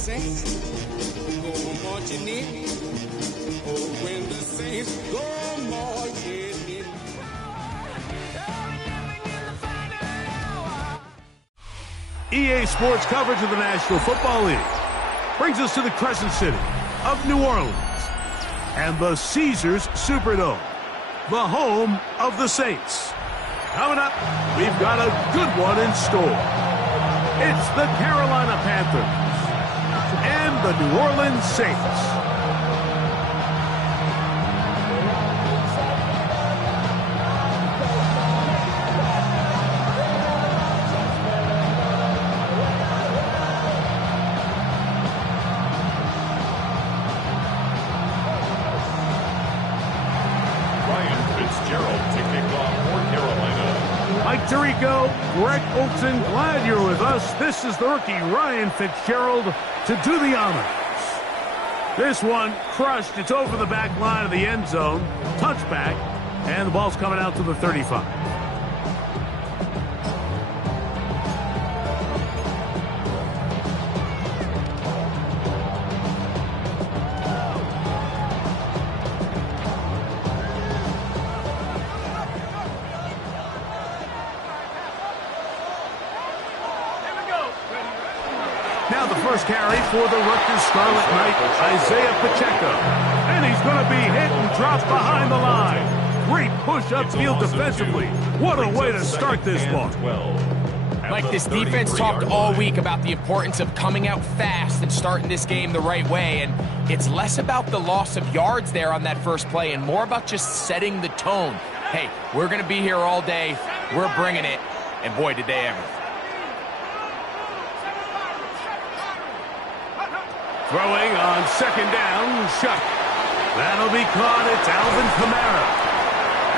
saints go marching in, oh, when the saints go marching in. EA Sports coverage of the National Football League brings us to the Crescent City of New Orleans and the Caesars Superdome, the home of the Saints. Coming up, we've got a good one in store. It's the Carolina Panthers and the New Orleans Saints. Mike Tirico, Greg Olson, glad you're with us. This is the rookie Ryan Fitzgerald to do the honors. This one crushed. It's over the back line of the end zone. Touchback, and the ball's coming out to the 35. Now the first carry for the Rutgers Scarlet Knight, Isaiah Pacheco. And he's going to be hit and dropped behind the line. Great push upfield defensively. What a way to start this one. Mike, this defense talked all week about the importance of coming out fast and starting this game the right way. And it's less about the loss of yards there on that first play and more about just setting the tone. Hey, we're going to be here all day. We're bringing it. And boy, did they ever. Throwing on second down, Shuck. That'll be caught. It's Alvin Kamara.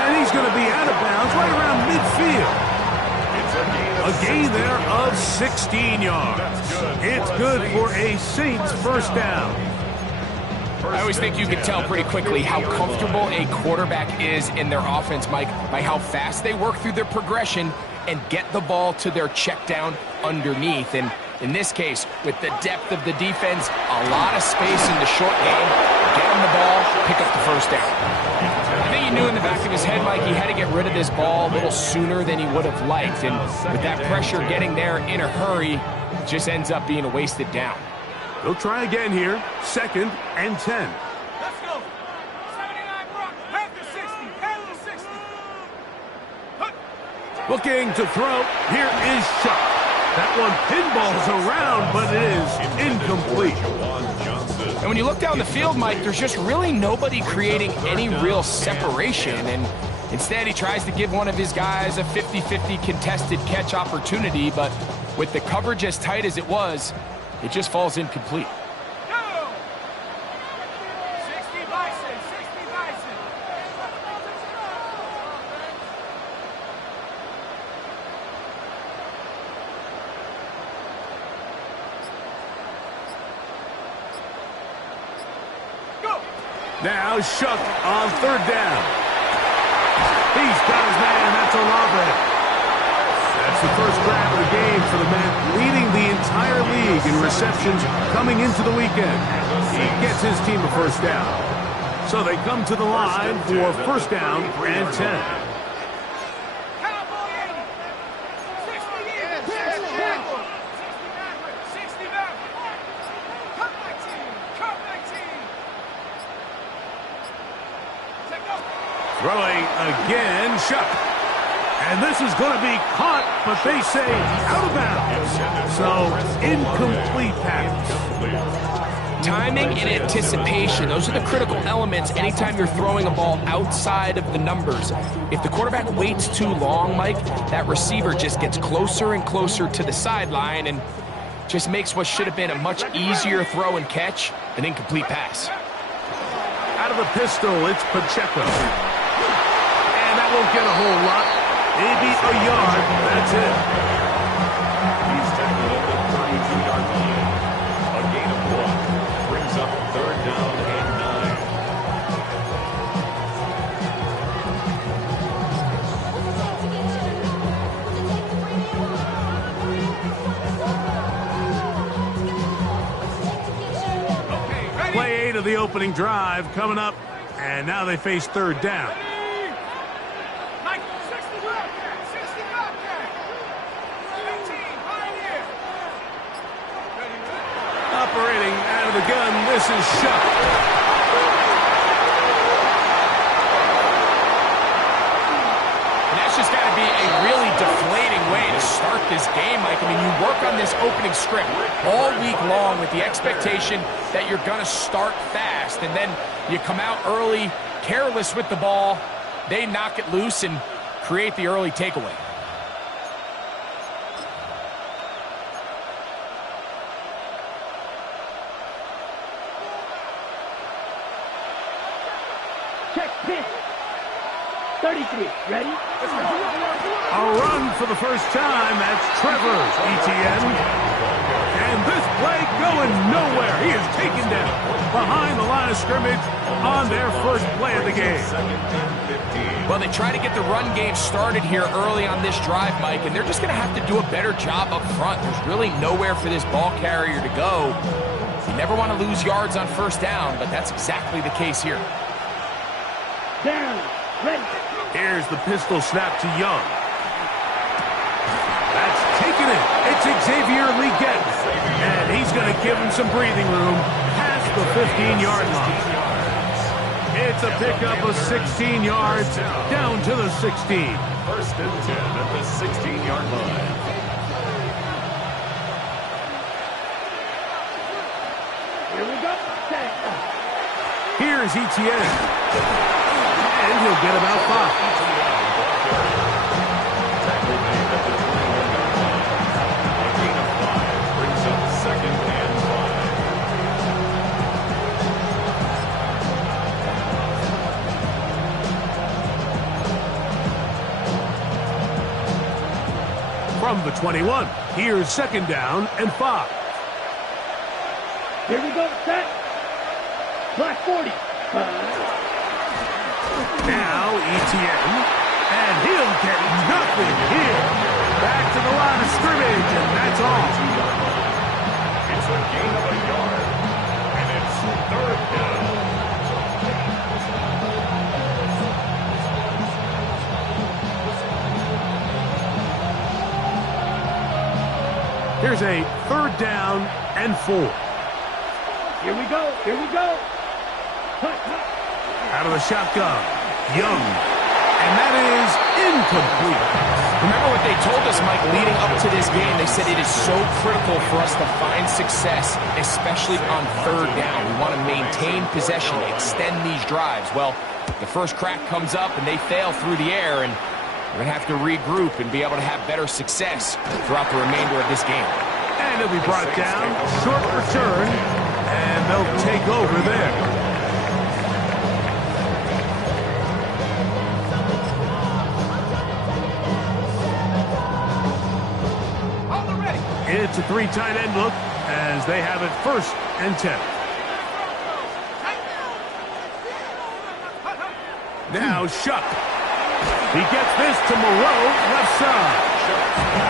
And he's going to be out of bounds right around midfield. A gain there of 16 yards. It's good for a Saints first down. I always think you can tell pretty quickly how comfortable a quarterback is in their offense, Mike, by how fast they work through their progression and get the ball to their check down underneath. And in this case, with the depth of the defense, a lot of space in the short game, get him the ball, pick up the first down. I think he knew in the back of his head, Mike, he had to get rid of this ball a little sooner than he would have liked. And with that pressure getting there in a hurry, it just ends up being a wasted down. They'll try again here, 2nd and 10. Let's go. 79 Brock, Panther 60, Panther 60. Looking to throw, here is Shuck. That one pinballs around, but it is incomplete. And when you look down the field, Mike, there's just really nobody creating any real separation. And instead, he tries to give one of his guys a 50-50 contested catch opportunity, but with the coverage as tight as it was, it just falls incomplete. Go! 60 Bison, 60 Bison. Now Shuck on 3rd down. He's got his man, that's Olave. That's the first grab of the game for the man leading the entire league in receptions coming into the weekend. He gets his team a first down. So they come to the line for first down and 10. Throwing again, Shuck. And this is going to be caught, but they say out of bounds. So, incomplete pass. Timing and anticipation, those are the critical elements anytime you're throwing a ball outside of the numbers. If the quarterback waits too long, Mike, that receiver just gets closer and closer to the sideline and just makes what should have been a much easier throw and catch an incomplete pass. Out of the pistol, it's Pacheco. And that won't get a whole lot. Maybe a yard. That's it. He's tackled at the 32-yard line. A gain of 1 brings up 3rd down and 9. the opening drive coming up, and now they face third down. Operating out of the gun, this is Shuck. And that's just got to be a really deflating way to start this game, Mike. I mean, you work on this opening script all week long with the expectation that you're going to start fast, and then you come out early, careless with the ball. They knock it loose and create the early takeaway. Check 10. 33. Ready? A run for the first time. That's Trevor's ETN. And this play going nowhere. He is taken down behind the line of scrimmage on their first play of the game. Well, they try to get the run game started here early on this drive, Mike, and they're just going to have to do a better job up front. There's really nowhere for this ball carrier to go. You never want to lose yards on first down, but that's exactly the case here. Down. Ready. Here's the pistol snap to Young. That's taken it. It's Xavier Leggett. And he's going to give him some breathing room past the 15-yard line. It's a pickup of 16 yards down to the 16. First and 10 at the 16-yard line. Here we go. Here's ETN. And he'll get about 5. Tackle made at the 21-yard line. A gain of 5 brings up second and 5. From the 21, here's second down and 5. Here we go. Set. Black 40. Now ETN, and he'll get nothing here. Back to the line of scrimmage, and that's all. It's a gain of a yard, and it's third down. Here's a third down and 4. Here we go. Here we go. Cut, cut. Out of the shotgun, Young, and that is incomplete. Remember what they told us, Mike, leading up to this game? They said it is so critical for us to find success, especially on third down. We want to maintain possession, extend these drives. Well, the first crack comes up, and they fail through the air, and we're going to have to regroup and be able to have better success throughout the remainder of this game. And it'll be brought down, short return, and they'll take over there. It's a 3 tight end look as they have it first and 10. Now Shuck. He gets this to Moreau, left side.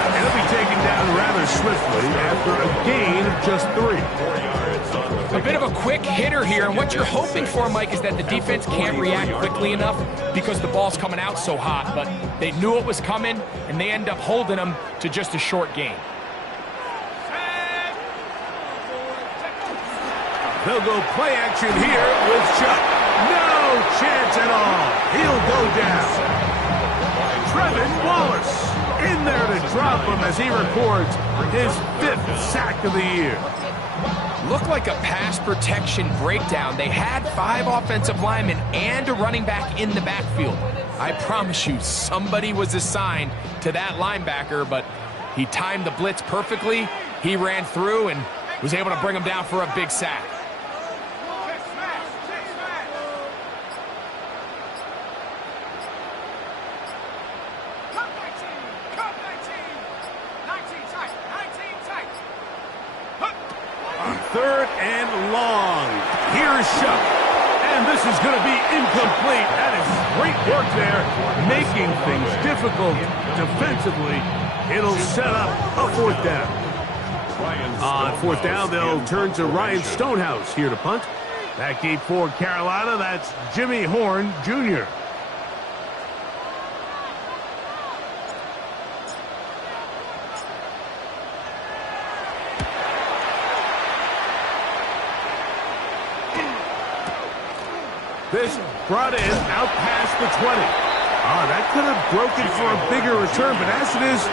And he'll be taken down rather swiftly after a gain of just 3. A bit of a quick hitter here, and what you're hoping for, Mike, is that the defense can't react quickly enough because the ball's coming out so hot. But they knew it was coming, and they end up holding them to just a short gain. They'll go play action here with Chuck. No chance at all. He'll go down. Trevin Wallace in there to drop him as he records his 5th sack of the year. Looked like a pass protection breakdown. They had 5 offensive linemen and a running back in the backfield. I promise you, somebody was assigned to that linebacker, but he timed the blitz perfectly. He ran through and was able to bring him down for a big sack. Third and long. Here's Shuck. And this is going to be incomplete. That is great work there, making things difficult defensively. It'll set up a 4th down. On 4th down, they'll turn to Ryan Stonehouse here to punt. Back deep for Carolina, that's Jimmy Horn Jr. This brought in out past the 20. That could have broken for a bigger return, but as it is,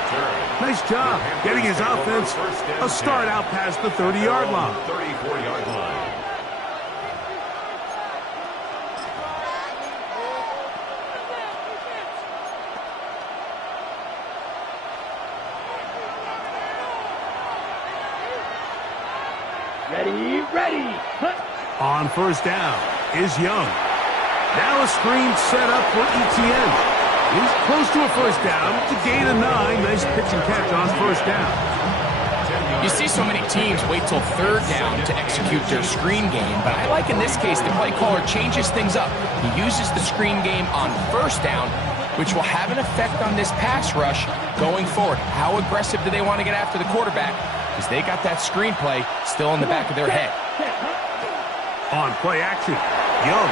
nice job getting his offense a start out past the 30-yard line. 34-yard line. Ready. Hunt. On first down is Young. Now a screen set up for Etienne. He's close to a first down to gain a 9. Nice pitch and catch on first down. You see so many teams wait till third down to execute their screen game, but I like in this case the play caller changes things up. He uses the screen game on first down, which will have an effect on this pass rush going forward. How aggressive do they want to get after the quarterback? Because they got that screen play still in the back of their head. On play action, Young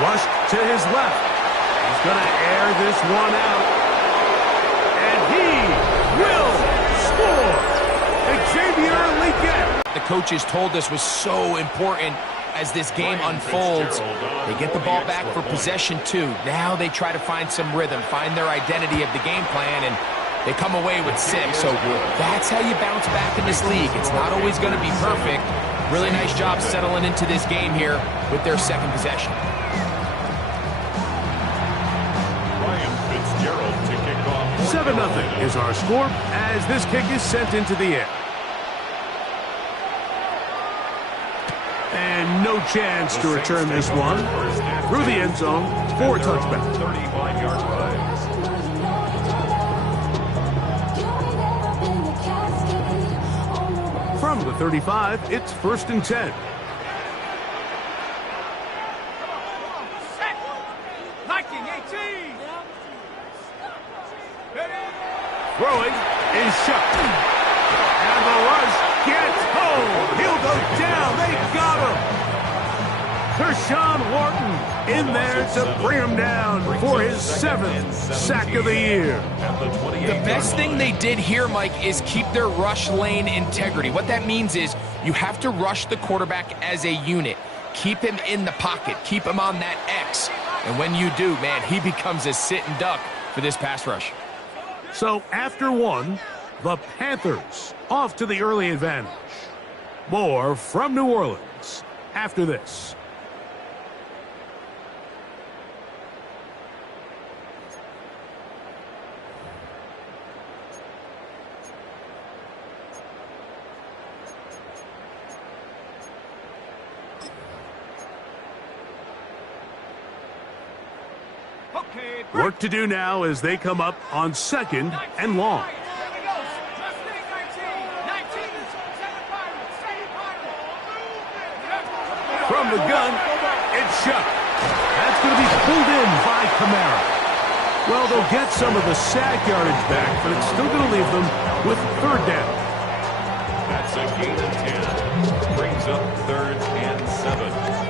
flushed to his left. He's going to air this one out. And he will score. Xavier Legette. The coaches told us was so important as this game unfolds. They get the ball back for possession too. Now they try to find some rhythm, find their identity of the game plan, and they come away with 6. So that's how you bounce back in this league. It's not always going to be perfect. Really nice job settling into this game here with their second possession. 7-0 is our score as this kick is sent into the air. And no chance to return this one through the end zone for a touchback. 35-yard line. From the 35, it's 1st and 10. Throwing is shut. And the rush gets home. He'll go down. They got him. Kershawn Wharton in there to bring him down for his 7th sack of the year. The best thing they did here, Mike, is keep their rush lane integrity. What that means is you have to rush the quarterback as a unit. Keep him in the pocket. Keep him on that X. And when you do, man, he becomes a sit and duck for this pass rush. So after one, the Panthers off to the early advantage. More from New Orleans after this. Work to do now as they come up on 2nd and long. From the gun, it's shut. That's going to be pulled in by Kamara. Well, they'll get some of the sack yardage back, but it's still going to leave them with 3rd down. That's a gain of 10. Brings up 3rd and 7.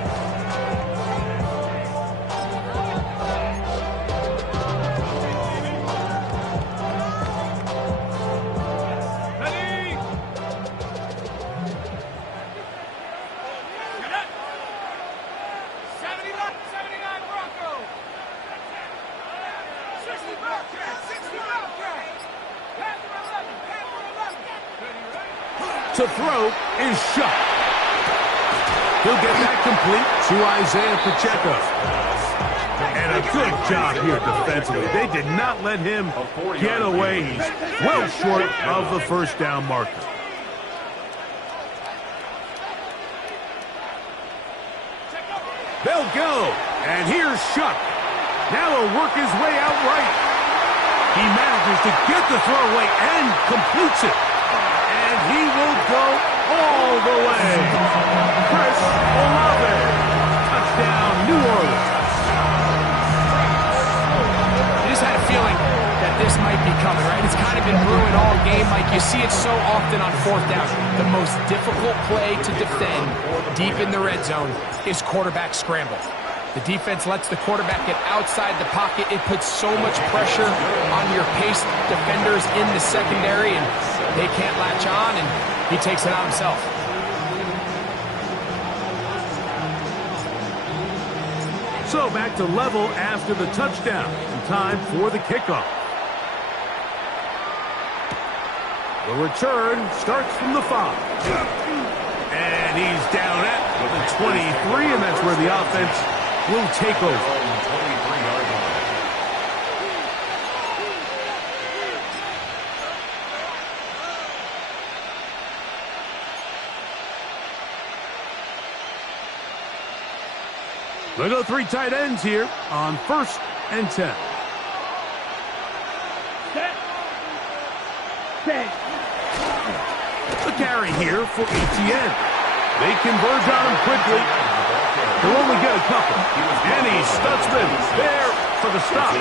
To throw is shut. He'll get that complete to Isaiah Pacheco. And a good job here defensively. They did not let him get away. He's well short of the 1st down marker. They'll go. And here's Shuck. Now he'll work his way out right. He manages to get the throw away and completes it. And he will go all the way. Chris Olave. Touchdown, New Orleans. I just had a feeling that this might be coming, right? It's kind of been brewing all game, Mike. You see it so often on fourth down. The most difficult play to defend deep in the red zone is quarterback scramble. The defense lets the quarterback get outside the pocket. It puts so much pressure on your paced defenders in the secondary, and they can't latch on, and he takes it on himself. So back to level after the touchdown. And time for the kickoff. The return starts from the 5. And he's down at the 23, and that's where the offense will take over. They go 3 tight ends here on 1st and 10. The carry here for ETN. They converge on him quickly. They'll only get a couple. And he Stutzman there for the stop.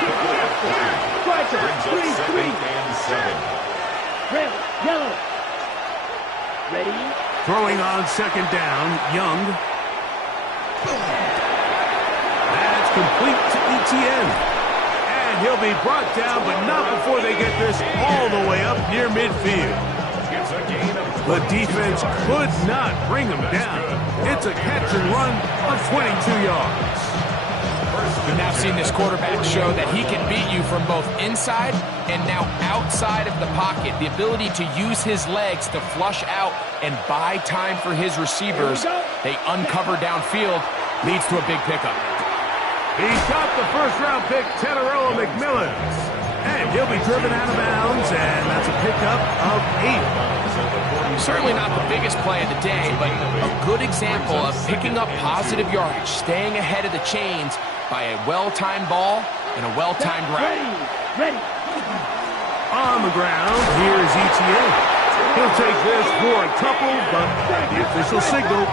Brings up 2nd and 7. Red, yellow. Ready? Throwing on 2nd down, Young. That's complete to ETN. And he'll be brought down, but not before they get this all the way up near midfield. The defense could not bring him down. It's a catch and run of 22 yards. We've now seen this quarterback show that he can beat you from both inside and now outside of the pocket. The ability to use his legs to flush out and buy time for his receivers. They uncover downfield, leads to a big pickup. He's got the first-round pick, Teteroa McMillan. And he'll be driven out of bounds, and that's a pickup of 8. Certainly not the biggest play of the day, but a good example of picking up positive yardage, staying ahead of the chains by a well-timed ball and a well-timed route. Ready. On the ground, here's ETN. He'll take this for a couple, but the official signal,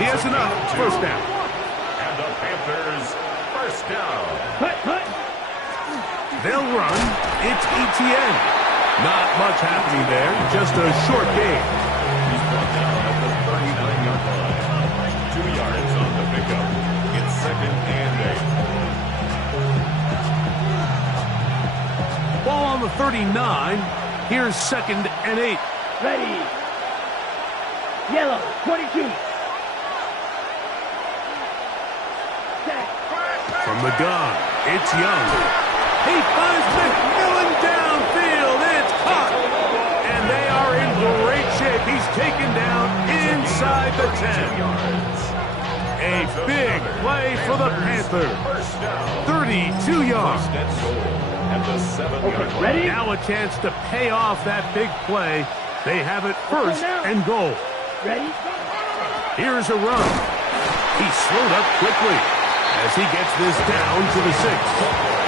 he has enough. First down. And the Panthers, first down. Cut. They'll run. It's ETN. Not much happening there. Just a short game. He's brought down at the 39-yard line. 2 yards on the pickup. It's 2nd and 8. Ball on the 39. Here's 2nd and 8. Ready. Yellow, 22. From the gun, it's Young. He finds McMillan downfield. It's caught. And they are in great shape. He's taken down inside the 10. A big play for the Panthers. 32 yards. At the 7-yard line. Ready? Now a chance to pay off that big play. They have it 1st and goal. Ready? Here's a run. He slowed up quickly as he gets this down to the 6.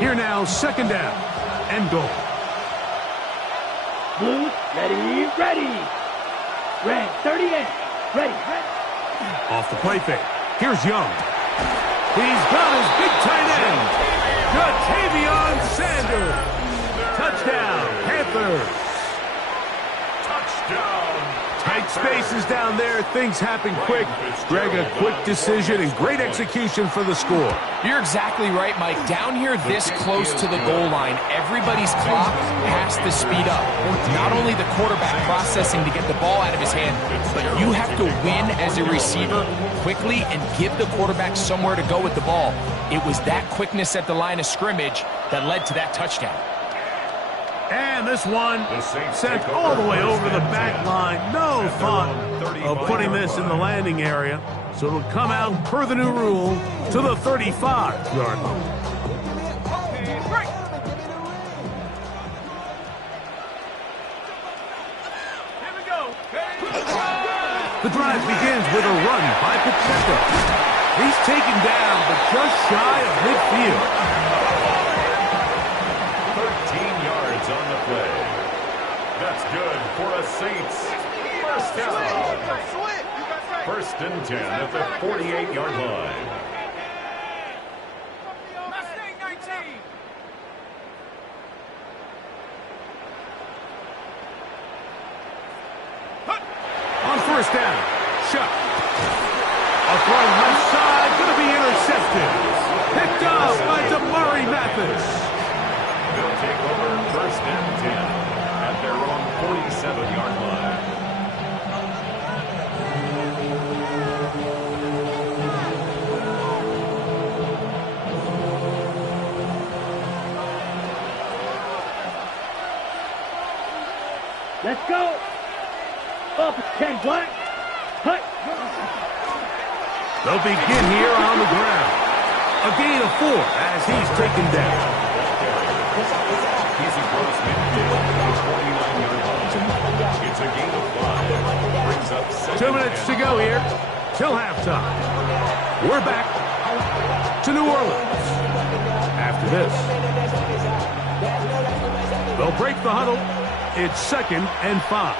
Here now, 2nd down and goal. Blue, ready. Red, 38. Ready. Off the play fake. Here's Young. He's got his big tight end. Jatavion Sanders. Touchdown, Panthers. Touchdown. Tight spaces down there. Things happen quick. Greg, a quick decision and great execution for the score. You're exactly right, Mike. Down here this close to the goal line, everybody's clock has to speed up. Not only the quarterback processing to get the ball out of his hand, but you have to win as a receiver quickly and give the quarterback somewhere to go with the ball. It was that quickness at the line of scrimmage that led to that touchdown. And this one sent all the way over the back line. No thought of putting this in the landing area. So it'll come out per the new rule to the 35-yard line. The drive begins with a run by Pacheco. He's taken down, but just shy of midfield. 13 yards First down. Shuck. A throw left side. Going to be intercepted. Picked up by Damari Mathis. They'll take over first and 10 at their own 47-yard line. Let's go. Up 10, Black. Cut. They'll begin here on the ground. A gain of 4 as he's taken down. Easy gross midfield at 49-yard line. It's a gain of 5. Brings up 2 minutes to go here till halftime. We're back to New Orleans. After this, they'll break the huddle. It's 2nd and 5.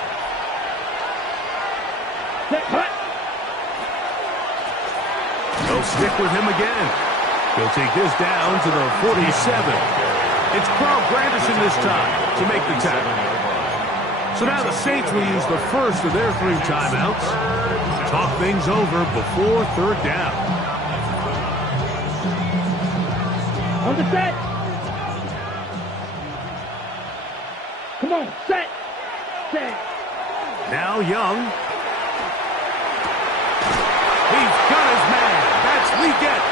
They'll stick with him again. He'll take this down to the 47. It's Carl Granderson this time to make the tackle. So now the Saints will use the first of their 3 timeouts. Talk things over before 3rd down. On the set. Come on, set. Set. Now Young. He's got his man. That's Leggett.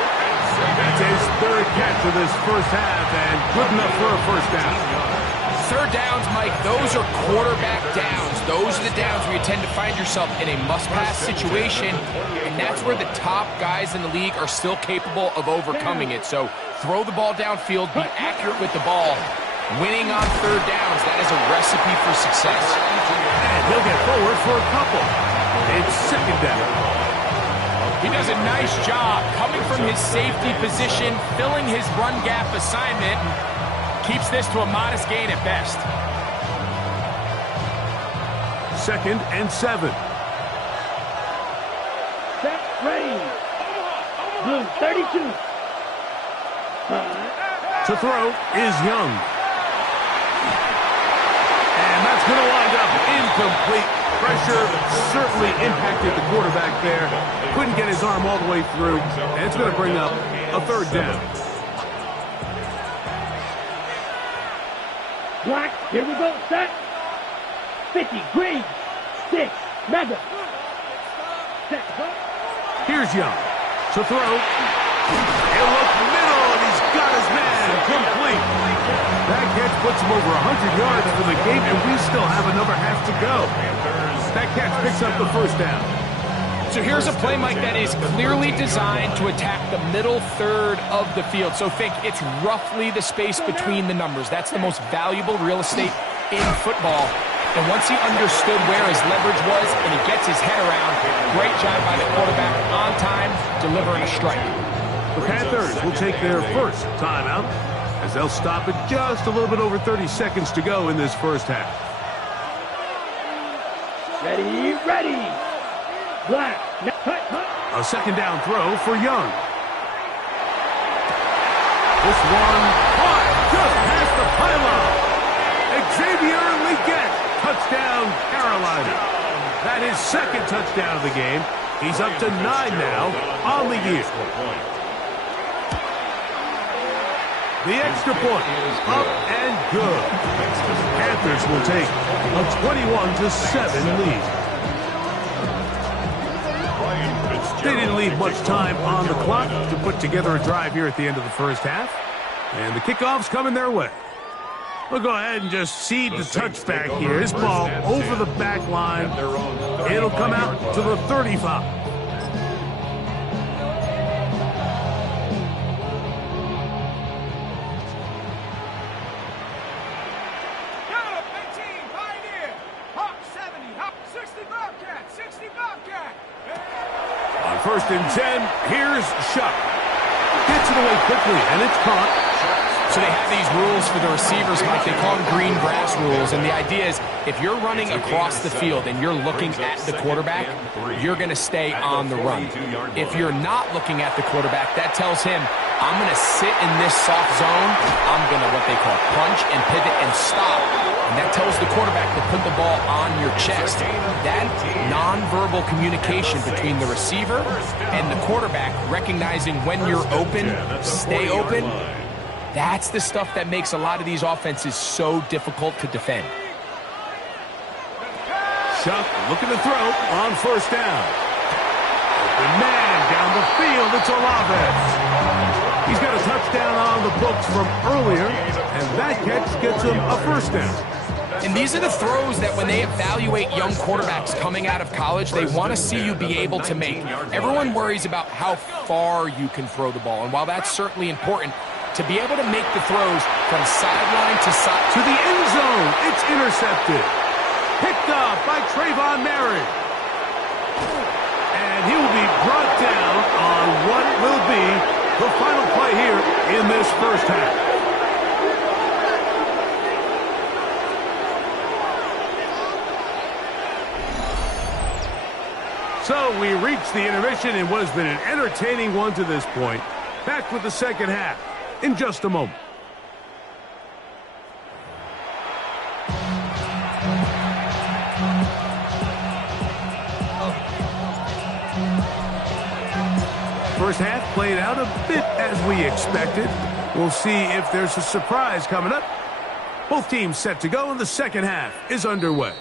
That's his 3rd catch of this first half and good enough for a first down. 3rd downs, Mike, those are quarterback downs. Those are the downs where you tend to find yourself in a must-pass situation, and that's where the top guys in the league are still capable of overcoming it. So throw the ball downfield, be accurate with the ball. Winning on 3rd downs, that is a recipe for success. And he'll get forward for a couple. It's 2nd down. He does a nice job coming from his safety position, filling his run gap assignment, and keeps this to a modest gain at best. 2nd and 7. Set, ready. Blue, 32. To throw is Young. And that's going to wind up incomplete. Pressure certainly impacted the quarterback there. Couldn't get his arm all the way through. And it's going to bring up a 3rd down. Black, here we go, set. 50, green, 6, mega. Set, go. Here's Young to throw. He'll look middle, and he's got his man complete. That catch puts him over 100 yards for the game, and we still have another half to go. That catch picks up the first down. So here's a play, Mike, that is clearly designed to attack the middle 3rd of the field. So think it's roughly the space between the numbers. That's the most valuable real estate in football. And once he understood where his leverage was and he gets his head around, great job by the quarterback on time, delivering a strike. The Panthers will take their first timeout as they'll stop at just a little bit over 30 seconds to go in this first half. Ready, ready. Black, cut, cut. A 2nd down throw for Young. This one caught just past the pylon. Xavier Leggett, touchdown Carolina. That is 2nd touchdown of the game. He's up to 9 now on the year. The extra point is up and good. Panthers will take a 21-7 lead. They didn't leave much time on the clock to put together a drive here at the end of the first half. And the kickoff's coming their way. We'll go ahead and just seed the touchback here. This ball over the back line. It'll come out to the 35. On 1st and 10, here's Shuck. Gets it away quickly, and it's caught. So they have these rules for the receivers, Mike. They call them green grass rules. And the idea is if you're running across the field and you're looking at the quarterback, you're going to stay on the run. If you're not looking at the quarterback, that tells him, I'm going to sit in this soft zone. I'm going to what they call punch and pivot and stop. And that tells the quarterback to put the ball on your chest. That nonverbal communication between the receiver and the quarterback, recognizing when you're open, stay open, that's the stuff that makes a lot of these offenses so difficult to defend. Chuck looking to throw on first down. Open man down the field. It's Olave. He's got a touchdown on the books from earlier, and that catch gets him a first down. And these are the throws that when they evaluate young quarterbacks coming out of college, they want to see you be able to make. Everyone worries about how far you can throw the ball, and while that's certainly important, to be able to make the throws from sideline to side to the end zone, it's intercepted. Picked up by Trayvon Merritt. And he will be brought down on what will be the final play here in this first half. So we reach the intermission in what has been an entertaining one to this point. Back with the second half in just a moment. First half played out a bit as we expected. We'll see if there's a surprise coming up. Both teams set to go, and the second half is underway.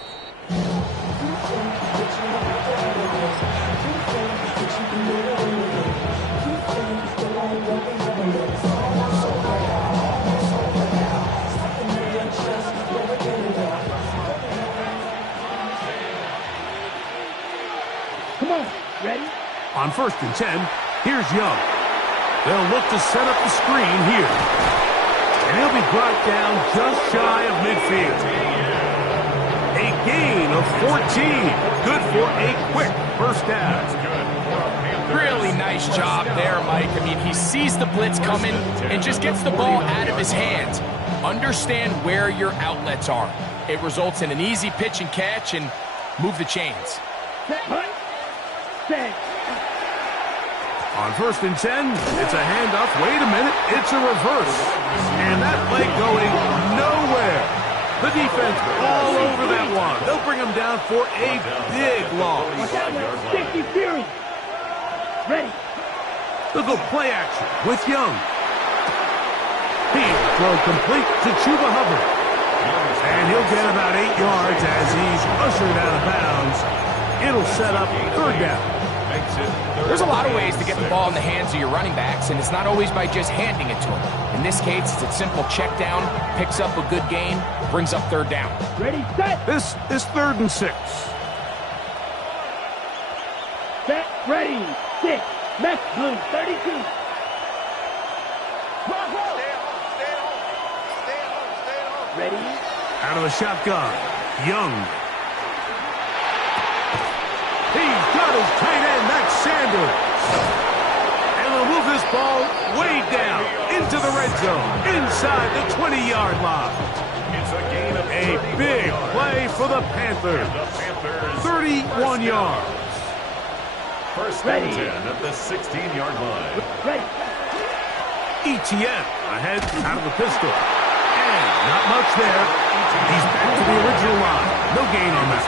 Come on, ready? On 1st and 10, here's Young. They'll look to set up the screen here. And he'll be brought down just shy of midfield. A gain of 14. Good for a quick first down. Really nice job there, Mike. I mean, he sees the blitz coming and just gets the ball out of his hands. Understand where your outlets are. It results in an easy pitch and catch and move the chains. On 1st and 10, it's a handoff. Wait a minute, it's a reverse. And that play going nowhere. The defense all over that one. They'll bring him down for a big loss. 60 Fury. Ready. They'll go play action with Young. He'll throw complete to Chuba Hubbard. And he'll get about 8 yards as he's ushered out of bounds. It'll set up third down. There's a lot of ways to get the ball in the hands of your running backs, and it's not always by just handing it to them. In this case, it's a simple check down, picks up a good gain, brings up third down. Ready, set. This is 3rd and 6. Set, ready, 6. Mets blue, 32. Ready. Out of the shotgun, Young. He's got his tight end, that's Sanders. And they'll move this ball way down into the red zone, inside the 20-yard line. A big play for the Panthers. 31 yards. First and 10 at the 16-yard line. Ready. ETN ahead out of the pistol. And not much there. He's back to the original line. No gain on that.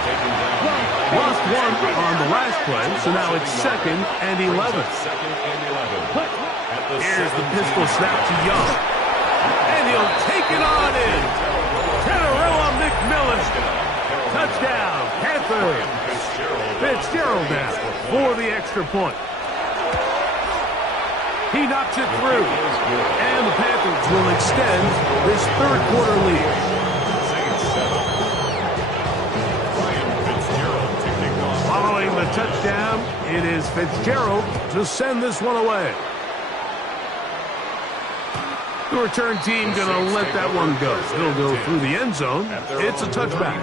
Lost one on the last play, so now it's 2nd and 11. Here's the pistol snap to Young. And he'll take it on in. Tenerella McMillan. Touchdown, Panthers. Fitzgerald now for the extra point. He knocks it through. And the Panthers will extend this third quarter lead. Following the touchdown, it is Fitzgerald to send this one away. The return team going to let that one go. It'll go through the end zone. It's a touchback.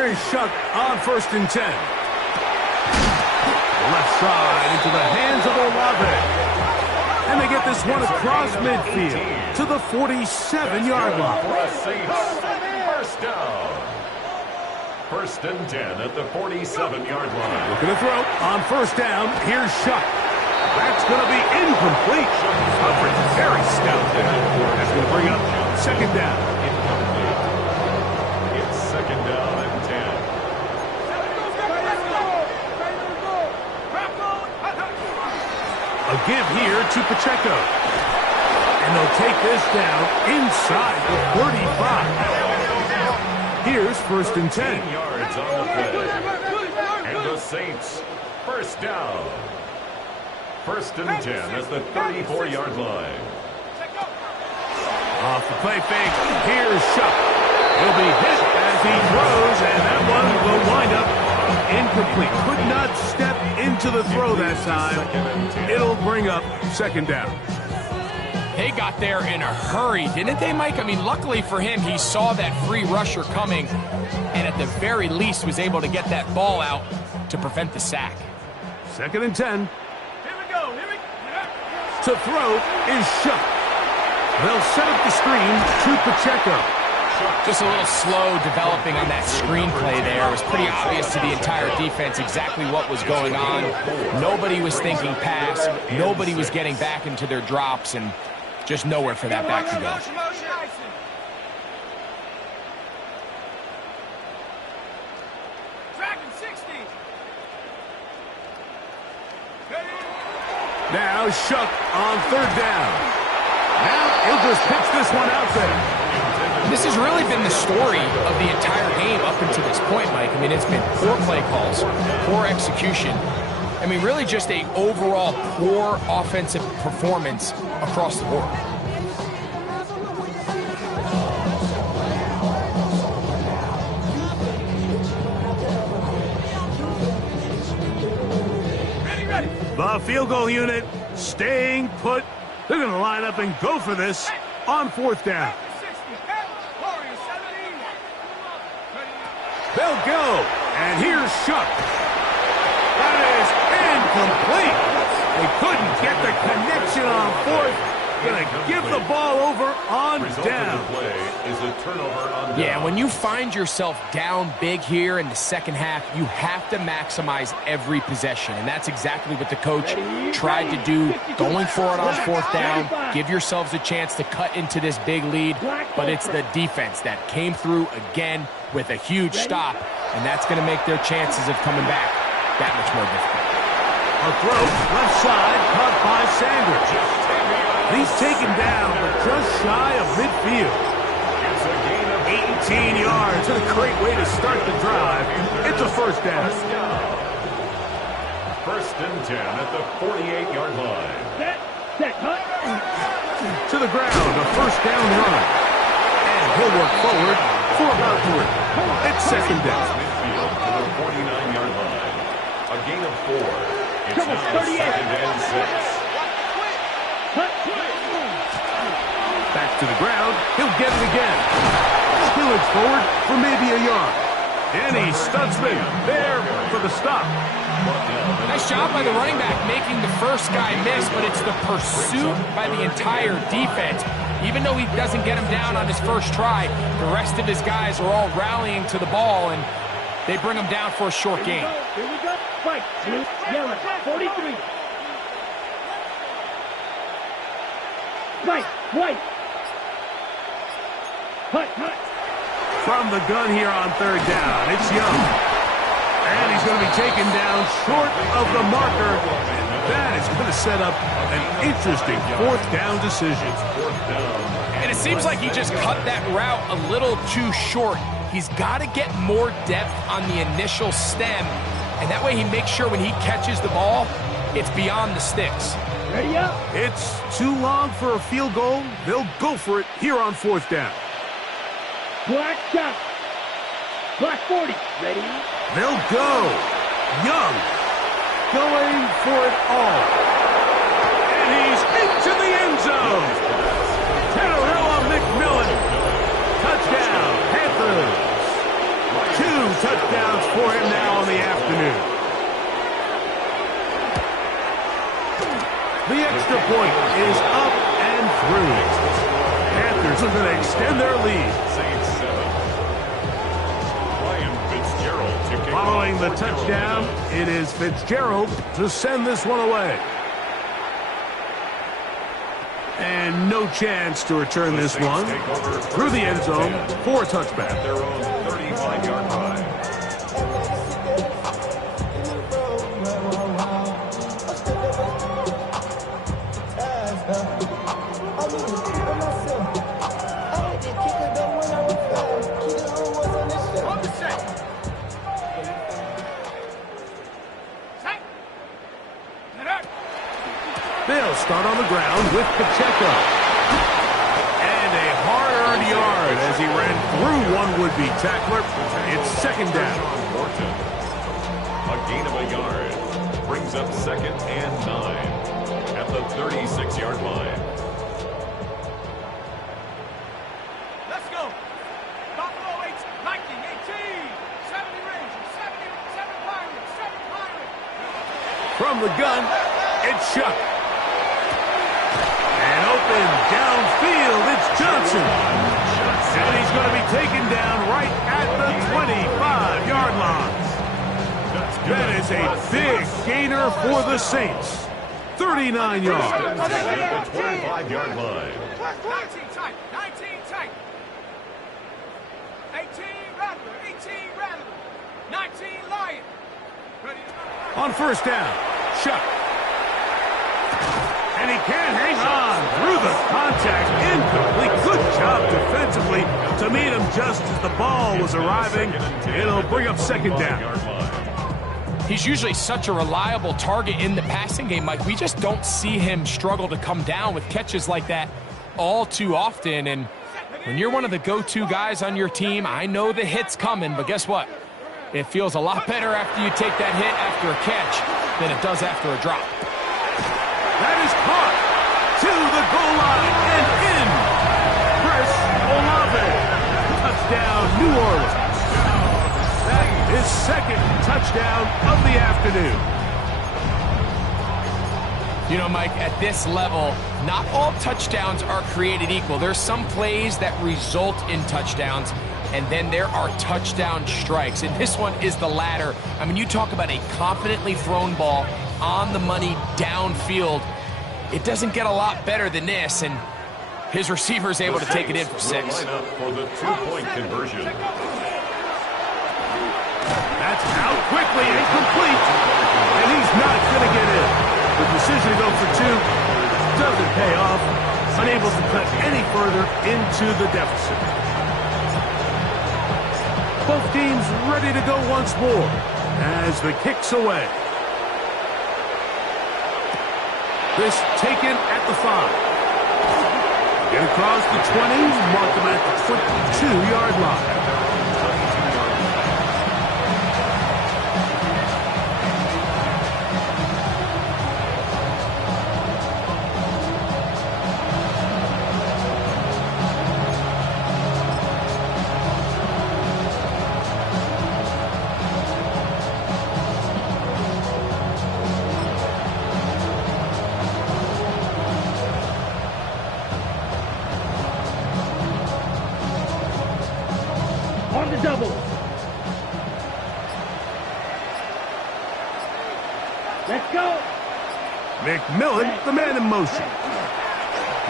Here is Shuck on 1st and 10. Left side into the hands of Olave. And they get this one across midfield to the 47-yard line. First down. 1st and 10 at the 47-yard line. Looking to throw on 1st down. Here's Shuck. That's going to be incomplete. Coverage very stout there. That's going to bring up 2nd down. Incomplete. It's 2nd down and 10. A give here to Pacheco. And they'll take this down inside the 35. Here's 1st and 10. 10 yards on the play. And the Saints, 1st down. 1st and 10 at the 34-yard line. Off the play fake. Here's Shuck. He'll be hit as he throws, and that one will wind up incomplete. Could not step into the throw that time. It'll bring up 2nd down. They got there in a hurry, didn't they, Mike? I mean, luckily for him, he saw that free rusher coming and at the very least was able to get that ball out to prevent the sack. 2nd and 10. Here we go. To throw is Shuck. They'll set up the screen to Pacheco. Just a little slow developing on that screenplay there. It was pretty obvious to the entire defense exactly what was going on. Nobody was thinking pass. Nobody was getting back into their drops, and just nowhere for that back to go. Dragon 60. Now Shuck on 3rd down. Now he'll just pitch this one out there. This has really been the story of the entire game up until this point, Mike. I mean, it's been poor play calls, poor execution. I mean, really just a overall poor offensive performance across the board. The field goal unit staying put. They're going to line up and go for this on 4th down. They'll go, and here's Shuck. That is incomplete. They couldn't get the connection on 4th. Going to give the ball over on down. Result of the play is a turnover on down. Yeah, when you find yourself down big here in the second half, you have to maximize every possession, and that's exactly what the coach tried to do, going for it on 4th down, give yourselves a chance to cut into this big lead, but it's the defense that came through again with a huge stop, and that's going to make their chances of coming back that much more difficult. A throw, left side, caught by Sanders. He's taken down, but just shy of midfield. 18 yards, and a great way to start the drive. It's a 1st down. 1st and 10 at the 48-yard line. Set, cut. To the ground, a 1st down run. And he'll work forward for about 3. It's 2nd down. Midfield to the 49-yard line. A gain of 4. It's now 2nd and 6. Back to the ground. He'll get it again. Spillage forward for maybe a yard. And he Stutzman there for the stop. Nice job by the running back making the first guy miss, but it's the pursuit by the entire defense. Even though he doesn't get him down on his first try, the rest of his guys are all rallying to the ball, and they bring him down for a short gain. Here we go. Fight. Yellow. 43. Right. White. Hut. From the gun here on 3rd down, it's Young. And he's going to be taken down short of the marker. That is going to set up an interesting 4th down decision. And it seems like he just cut that route a little too short. He's got to get more depth on the initial stem, and that way he makes sure when he catches the ball, it's beyond the sticks. Ready up. It's too long for a field goal. They'll go for it here on 4th down. Black shot. Black 40. Ready? They'll go. Young going for it all. And he's into the end zone. Tenarella McMillan. Touchdown, Panthers. 2 touchdowns for him now on the afternoon. The extra point is up and through. Panthers are going to extend their lead. Saints 7. Ryan Fitzgerald to kick Following off the for touchdown, Carolina. it is Fitzgerald to send this one away. And no chance to return this one through the end zone for a touchback. At their own 35-yard line. On the set. Set. Get up. They'll start on the ground with Pacheco. And a hard-earned yard as he ran through one would-be tackler. It's second down. Morton. A gain of a yard. Brings up 2nd and 9 at the 36-yard line. Let's go. Buffalo 8, Viking 18. 70 Rangers, 7 Pirates, 7 Pirates. From the gun, it's Shuck. And open downfield, it's Johnson. And he's going to be taken down right at the 25-yard line. That is a big gainer for the Saints. 39 yards. At the 25-yard line. 19 tight, 19 tight. 18 Rattler, 18 Rattler. 19 Lion. Ready to go. On first down, Shuck. And he can't hang on through the contact. Incomplete. Good job defensively to meet him just as the ball was arriving. It'll bring up second down. He's usually such a reliable target in the passing game, Mike. We just don't see him struggle to come down with catches like that all too often. And when you're one of the go-to guys on your team, I know the hit's coming, but guess what? It feels a lot better after you take that hit after a catch than it does after a drop. That is caught to the goal line and in. Chris Olave. Touchdown, New Orleans. That is second touchdown of the afternoon. You know, Mike, at this level, not all touchdowns are created equal. There's some plays that result in touchdowns, and then there are touchdown strikes. And this one is the latter. I mean, you talk about a confidently thrown ball on the money downfield. It doesn't get a lot better than this, and his receiver is able to take it in for 6. Line up for the 2-point conversion. That's out quickly and complete. And he's not going to get in. The decision to go for 2 doesn't pay off. Unable to cut any further into the deficit. Both teams ready to go once more as the kick's away. This taken at the 5. Get across the 20, mark them at the 22-yard line. On the double. Let's go. McMillan, the man in motion.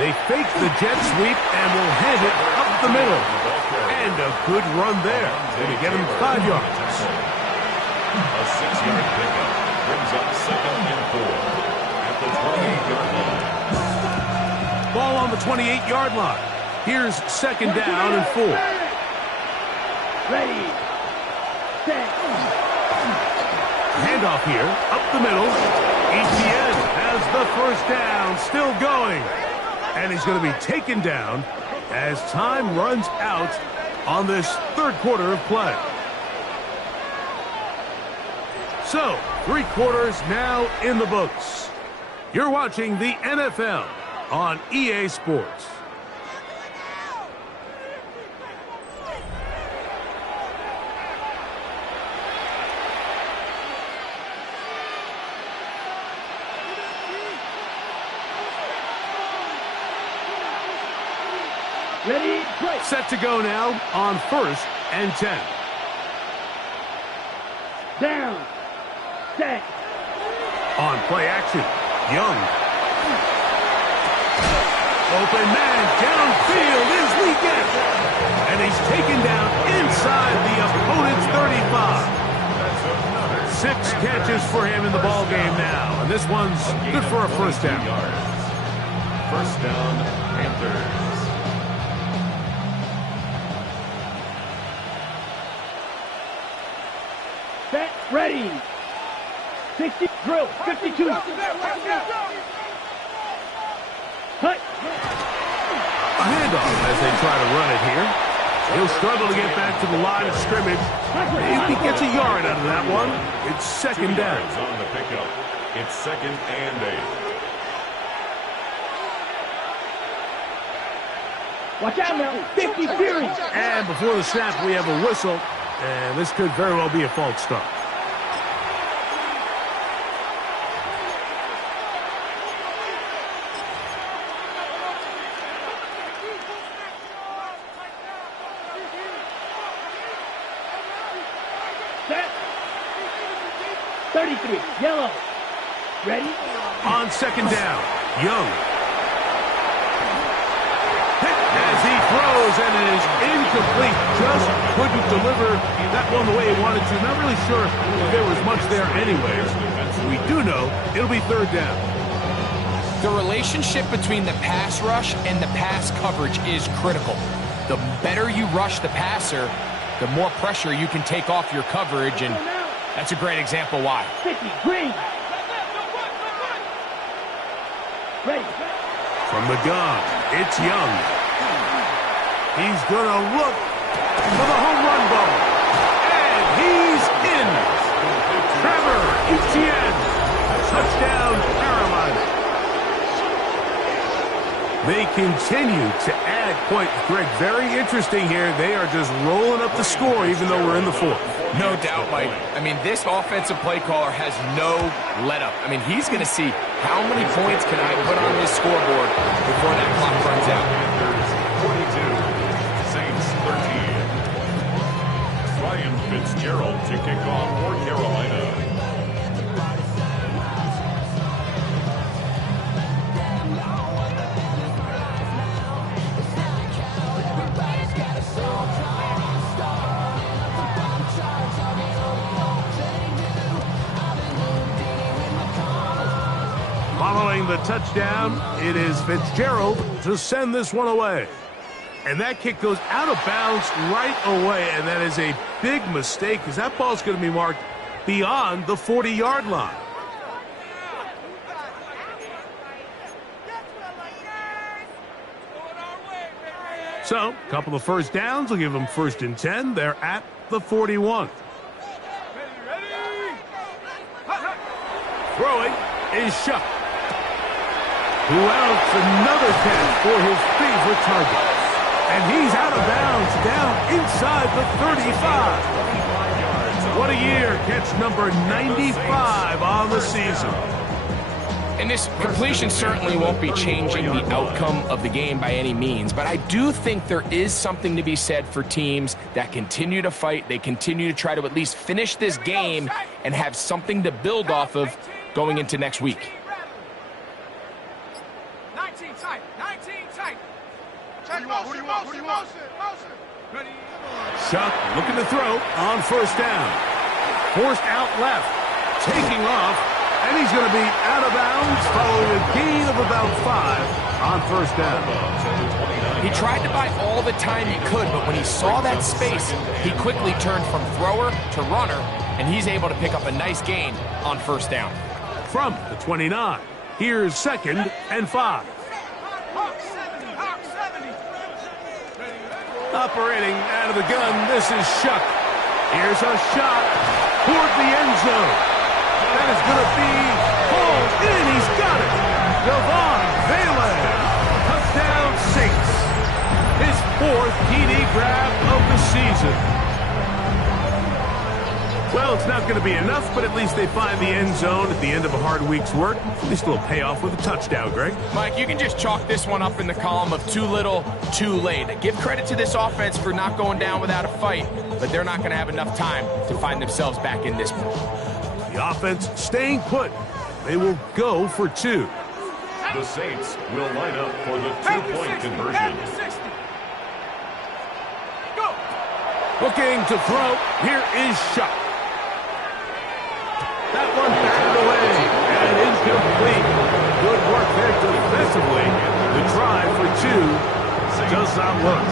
They fake the jet sweep and will hand it up the middle. And a good run there. Going to get him 5 yards. A 6-yard pickup brings up 2nd and 4 at the 28-yard line. Ball on the 28-yard line. Here's second down and 4. Ready. Set. Handoff here, up the middle. ETN has the first down, still going. And he's going to be taken down as time runs out on this third quarter of play. So, 3 quarters now in the books. You're watching the NFL on EA Sports. Ready, break. Set to go now on 1st and 10. Down. Set. On play action, Young. Open man downfield is Weekend. And he's taken down inside the opponent's 35. 6 catches for him in the ball game now. And this one's good for a first down. First down, Panthers. Set. Ready. 60. Drill. 52. Cut. A handoff as they try to run it here. He'll struggle to get back to the line of scrimmage. If he gets a yard out of that one, it's second down. On the pickup. It's 2nd and 8. Watch out now. 50 Fury. And before the snap, we have a whistle. And this could very well be a false start. Set. 33. Yellow. Ready? On second down, Young. Hit as he throws, and it is incomplete. Just couldn't deliver that one the way he wanted to. Not really sure if there was much there anyways. We do know it'll be third down. The relationship between the pass rush and the pass coverage is critical. The better you rush the passer, the more pressure you can take off your coverage, and that's a great example why. 50 Green. Ready. From the gun, it's Young. He's going to look for the home run ball. And he's in. Trevor Etienne. Touchdown, Carolina. They continue to add points. Greg, very interesting here. They are just rolling up the score even though we're in the 4th. No doubt, Mike. I mean, this offensive play caller has no let-up. I mean, he's going to see how many points can I put on this scoreboard before that clock runs out. 42, Saints 13. Ryan Fitzgerald to kick off for Carolina. Following the touchdown, it is Fitzgerald to send this one away. And that kick goes out of bounds right away, and that is a big mistake because that ball's going to be marked beyond the 40-yard line. So, a couple of first downs will give them 1st and 10. They're at the 41. Throwing is Shuck, who outs another catch for his favorite target. And he's out of bounds, down inside the 35. What a year, catch number 95 on the season. And this completion certainly won't be changing the outcome of the game by any means, but I do think there is something to be said for teams that continue to fight. They continue to try to at least finish this game and have something to build off of going into next week. 19 tight. 19 tight. Check motion. Shuck looking to throw on first down. Forced out left, taking off, and he's going to be out of bounds following a gain of about 5 on first down. He tried to buy all the time he could, but when he saw that space, he quickly turned from thrower to runner, and he's able to pick up a nice gain on first down. From the 29, here's 2nd and 5. Operating out of the gun, this is Shuck. Here's a shot toward the end zone. That is going to be pulled in. He's got it. Devon Vele. Touchdown Saints. His 4th TD grab of the season. Well, it's not going to be enough, but at least they find the end zone at the end of a hard week's work. At least a little payoff with a touchdown, Greg. Mike, you can just chalk this one up in the column of too little, too late. Give credit to this offense for not going down without a fight, but they're not going to have enough time to find themselves back in this one. The offense staying put. They will go for 2. The Saints will line up for the 2-point conversion. Go! Looking to throw. Here is Shuck. That one batted away and incomplete. Good work there defensively. The drive for 2 does not work.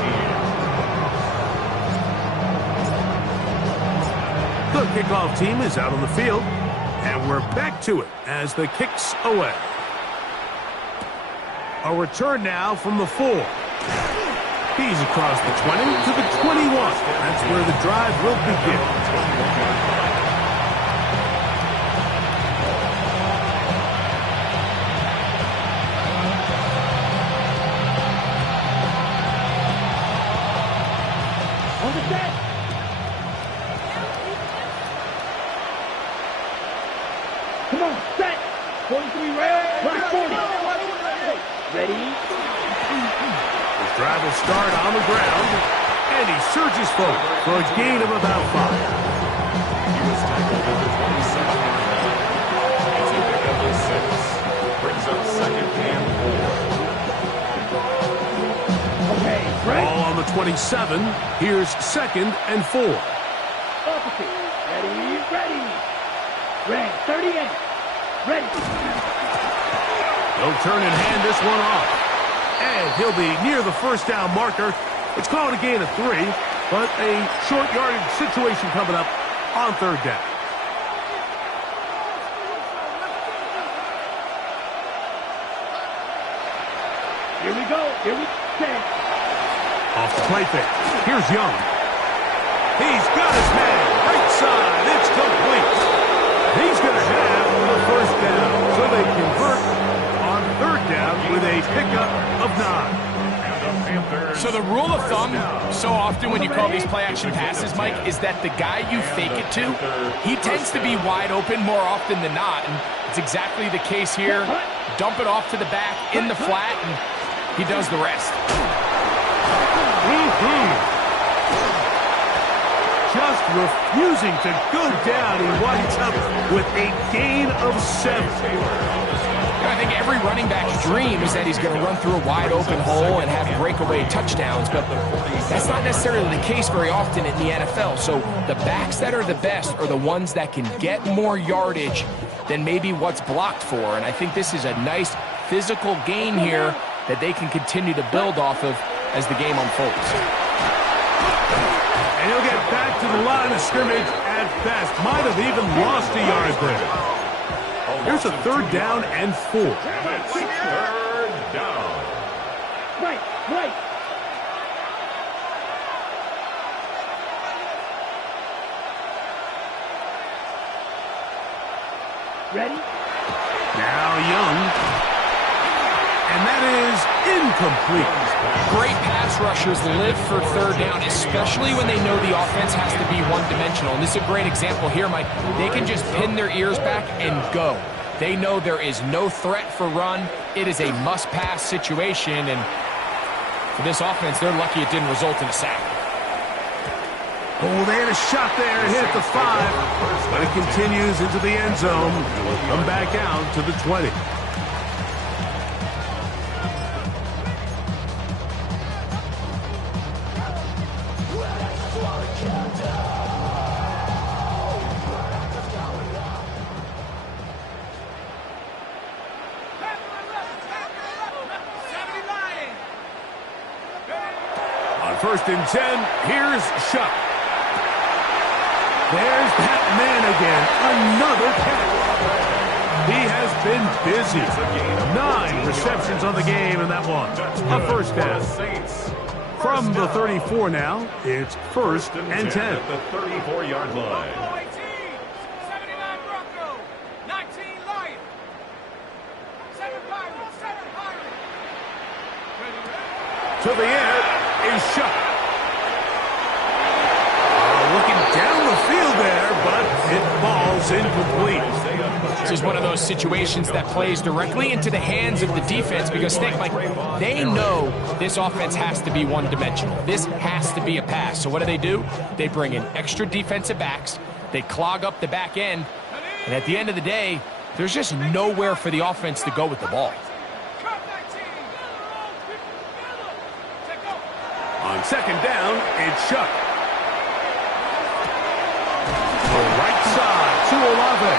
The kickoff team is out on the field, and we're back to it as the kick's away. A return now from the 4. He's across the 20 to the 21. That's where the drive will begin. On the set. Come on, set. 43 red. Clock 40. Ready? His drive will start on the ground, and he surges forward for a gain of about 5. He was tackled at the 27-yard line. It's a pick up of 6. Brings up 2nd and 4. Okay, right. Ball on the 27. Here's 2nd and 4. Opposite. Ready, ready. Red, 38. Ready. He'll turn and hand this one off. And he'll be near the first down marker. It's called a gain of 3, but a short yardage situation coming up on 3rd down. Here we go. Here we go. Off the play fake. Here's Young. He's got his man. Right side. It's complete. He's going to have the first down. So they convert on 3rd down with a pickup of 9. So the rule of thumb, so often when you call these play-action passes, Mike, is that the guy you fake it to, he tends to be wide open more often than not. And it's exactly the case here. Dump it off to the back in the flat, and he does the rest. Just refusing to go down. He winds up with a gain of 7. I think every running back's dream is that he's going to run through a wide open hole and have breakaway touchdowns, but that's not necessarily the case very often in the NFL. So the backs that are the best are the ones that can get more yardage than maybe what's blocked for. And I think this is a nice physical gain here that they can continue to build off of as the game unfolds. And he'll get back to the line of scrimmage at best. Might have even lost a yard there. Here's a 3rd down and 4. It's 3rd down. Right, right. Ready? Now Young. And that is incomplete. Great pass rushers live for 3rd down, especially when they know the offense has to be one-dimensional. And this is a great example here, Mike. They can just pin their ears back and go. They know there is no threat for run. It is a must-pass situation, and for this offense, they're lucky it didn't result in a sack. Oh, they had a shot there, hit the 5, but it continues into the end zone. Will come back out to the 20. On 1st and 10, here's Shuck. There's that man again. Another catch. He has been busy. 9 receptions on the game, and that one. A first down. From the 34 now, it's 1st and 10. At the 34-yard line. 79 Bronco, 19 Lion, 7 Pirates, 7 Pirates. To the air is Shuck. Looking down the field there, but it falls. is incomplete. This is one of those situations that plays directly into the hands of the defense because, Mike, they know this offense has to be one-dimensional. This has to be a pass. So what do? They bring in extra defensive backs. They clog up the back end. And at the end of the day, there's just nowhere for the offense to go with the ball. On second down, it's Shuck. The right side to Olave.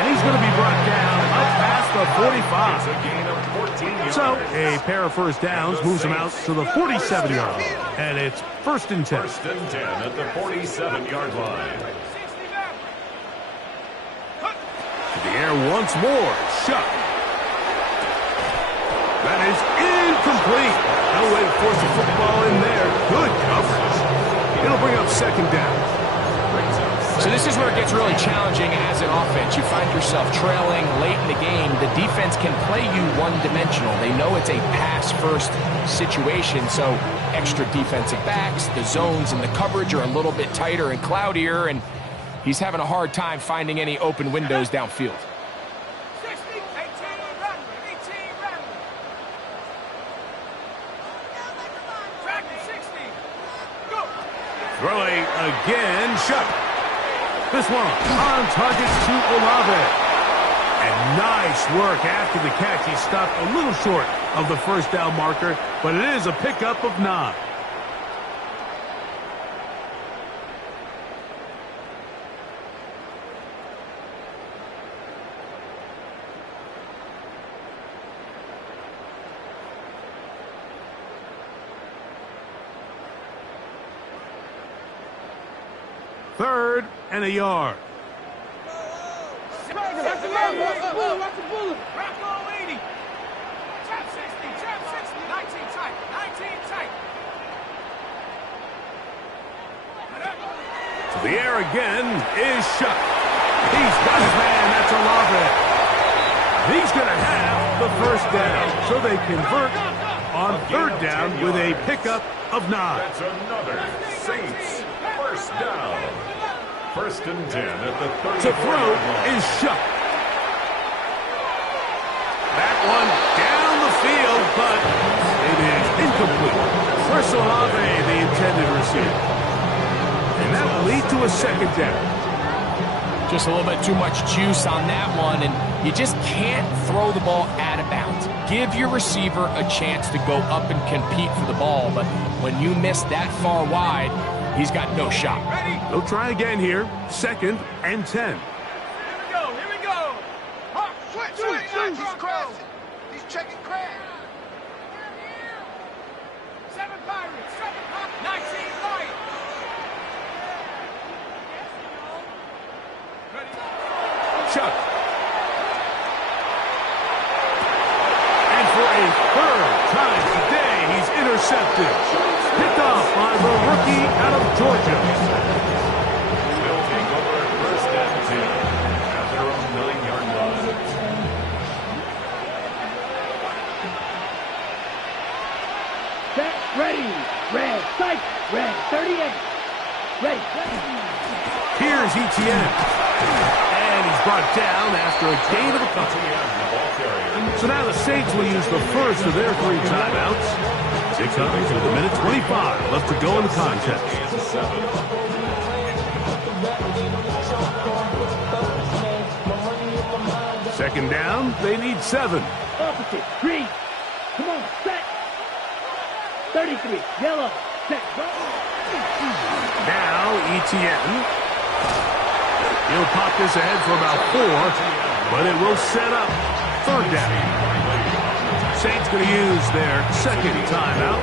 And he's going to be brought down up past the 45. So a pair of first downs moves him out to the 47-yard line. And it's 1st and 10. 1st and 10 at the 47-yard line. To the air once more. Shuck. That is incomplete. No way to force the football in there. Good coverage. It'll bring up 2nd down. So this is where it gets really challenging as an offense. You find yourself trailing late in the game. The defense can play you one-dimensional. They know it's a pass-first situation, so extra defensive backs, the zones and the coverage are a little bit tighter and cloudier, and he's having a hard time finding any open windows downfield. Throwing again, Shuck. This one on target to Olave. And nice work after the catch. He stopped a little short of the 1st down marker, but it is a pickup of 9. Third and a yard. Watch the bullet. Rock all 80. Trap 60. 19 tight. To the air again is Shuck. He's got his man. That's Olave. He's going to have the 1st down. So they convert on 3rd down with a pickup of 9. That's another Saints 1st down. 1st and 10 at the 30. To throw is Shuck. That one down the field, but it is incomplete. Chris Olave, the intended receiver. And that will lead to a 2nd down. Just a little bit too much juice on that one, and you just can't throw the ball out of bounds. Give your receiver a chance to go up and compete for the ball, but when you miss that far wide, he's got no shot. They'll try again here. 2nd and 10. Here we go. Switch. He's crossing. He's checking crash. 7 Pirates. 19 Lions. Chuck. And for a 3rd time today, he's intercepted. Picked off by the rookie out of Georgia. They'll take over 1st and 10 at their own 9-yard line. Set, ready. Red, sight. Red, 38. Ready. Here's Etienne. And he's brought down after a gain of a couple. So now the Saints will use the first of their 3 timeouts. 6 others with 1:25 left to go in the contest. Second down, they need 7. Opposite, green. Come on, set. 33, yellow, set, go. Now Etienne. He'll pop this ahead for about 4, but it will set up 3rd down. Saints going to use their 2nd timeout.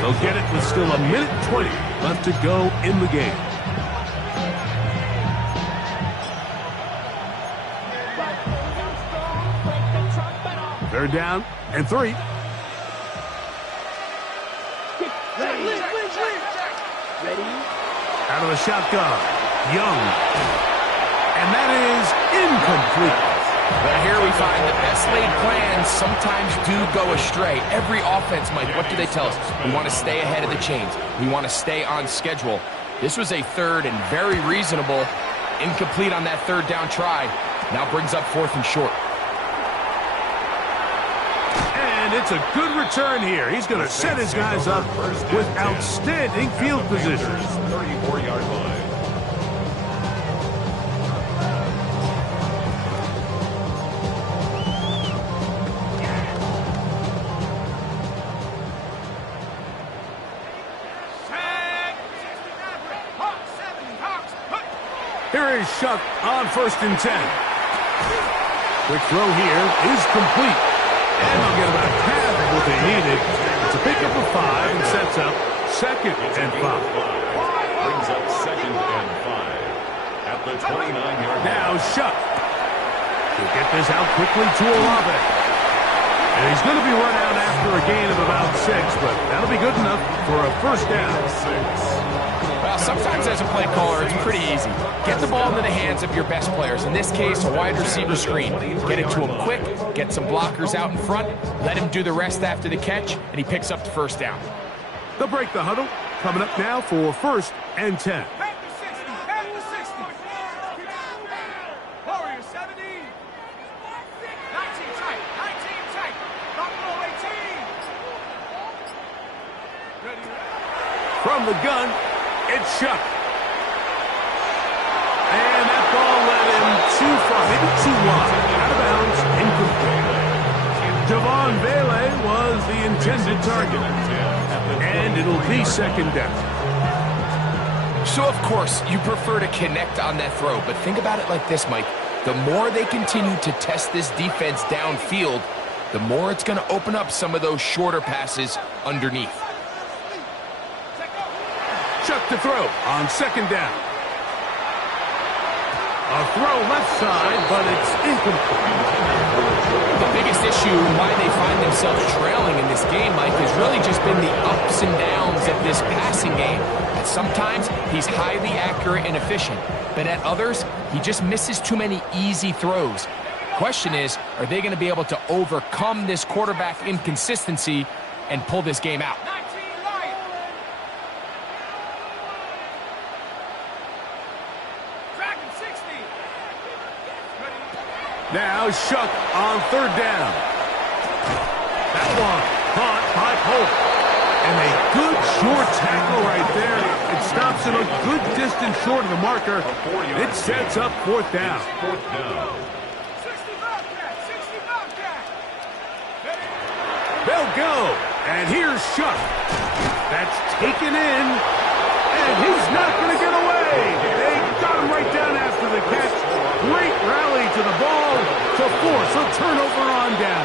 They'll get it with still 1:20 left to go in the game. Third down and 3. Ready. Out of the shotgun, Young. And that is incomplete. But here we find the best laid plans sometimes do go astray. Every offense, Mike, what do they tell us? We want to stay ahead of the chains. We want to stay on schedule. This was a 3rd and very reasonable, Incomplete on that third down try. Now brings up 4th and short. And it's a good return here. He's going to set his guys up with outstanding field position. 34-yard line. Here is Shuck on 1st and 10. Quick throw here is complete. And they'll get about half of what they needed. It's a pickup of 5 and sets up 2nd and 5. Brings up 2nd and 5 at the 29-yard line. Now Shuck. He'll get this out quickly to Olave. And he's going to be run out after a gain of about 6, but that'll be good enough for a 1st down. 6. Well, sometimes as a play caller, it's pretty easy. Get the ball into the hands of your best players. In this case, a wide receiver screen. Get it to him quick, get some blockers out in front, let him do the rest after the catch, and he picks up the 1st down. They'll break the huddle. Coming up now for 1st and 10. Warriors 70. 19 tight. 19 tight. Buffalo 18. Ready. From the gun, it's Shuck. And that ball led him too far, maybe too wide. Out of bounds, incomplete. Javon Bailey was the intended target. And it'll be 2nd down. So, of course, you prefer to connect on that throw, but think about it like this, Mike. The more they continue to test this defense downfield, the more it's going to open up some of those shorter passes underneath. Shuck to throw on 2nd down. A throw left side, but it's incomplete. The biggest issue why they find themselves trailing in this game, Mike, has really just been the ups and downs of this passing game. At sometimes, he's highly accurate and efficient, but at others, he just misses too many easy throws. Question is, are they going to be able to overcome this quarterback inconsistency and pull this game out? Now Shuck on 3rd down. That one caught by Polk. And a good short tackle right there. It stops him a good distance short of the marker. It sets up 4th down. 4th down. They'll go. And here's Shuck. That's taken in. And he's not going to get away. They got him right down after the catch. Great rally to the ball to force a turnover on down.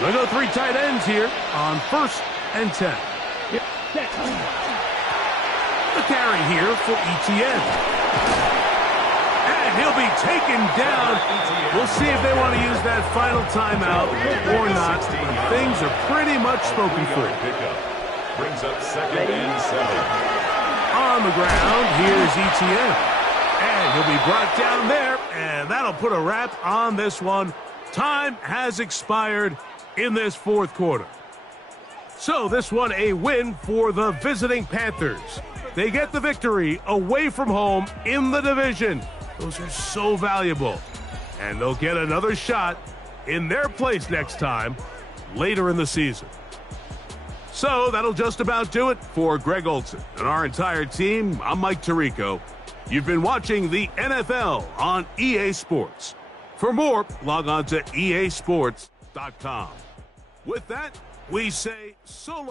They'll go 3 tight ends here on 1st and 10. The carry here for Etienne. And he'll be taken down. We'll see if they want to use that final timeout or not. Things are pretty much spoken for. Brings up 2nd and 7. On the ground, here's Etienne. And he'll be brought down there, and that'll put a wrap on this one. Time has expired in this 4th quarter. So this one a win for the visiting Panthers. They get the victory away from home in the division. Those are so valuable. And they'll get another shot in their place next time later in the season. So that'll just about do it for Greg Olson and our entire team. I'm Mike Tirico. You've been watching the NFL on EA Sports. For more, log on to easports.com. With that, we say so long.